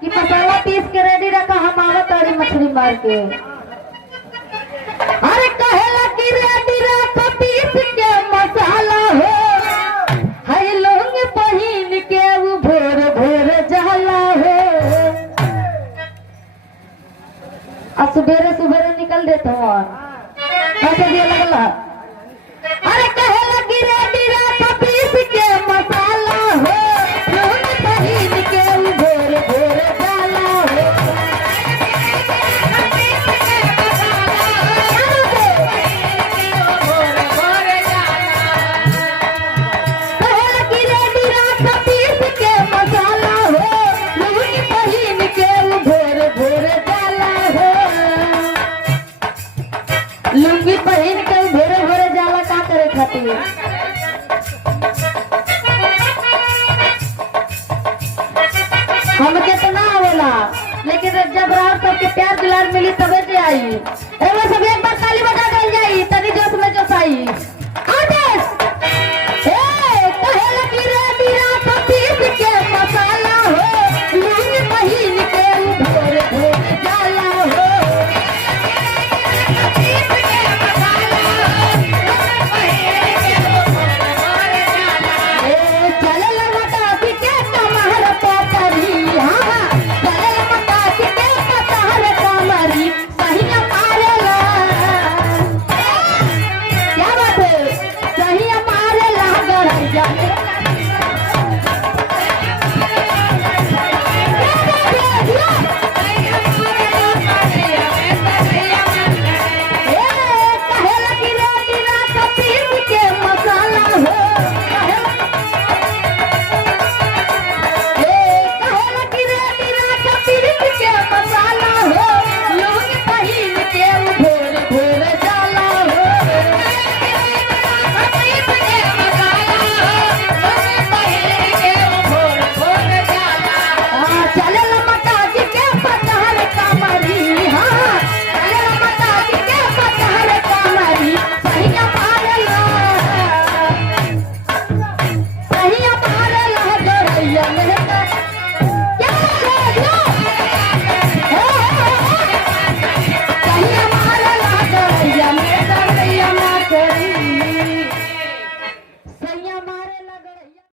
कि मसाला पीस के रेडी रखा, हम आवत तारी मछली मार के। अरे कहेला कि रेडी रखा पीस के मसाला हो, है लोग पहिन के वो भोर भोर जाला हो। अब सुबेरे सुबेरे निकल देता हूँ कैसे दिया लगला। अरे कहेला कि रेडी रखा पीस के मसाला हो, लोग पहिन के वो भोर भोर जाला हो। कहेला कि रेडी रखा पीस के मसाला हो, लोग पहिन के वो भोर भोर जाला हो। लुंगी पहन के भोरे भोरे जाला का करे खातिर। हम कितना आवेला, लेकिन जब रात सबके प्यार दुलार मिली तबे से आई। एगो सब एक बार ताली बजा देल जाई, तनी जोश में जोश आई।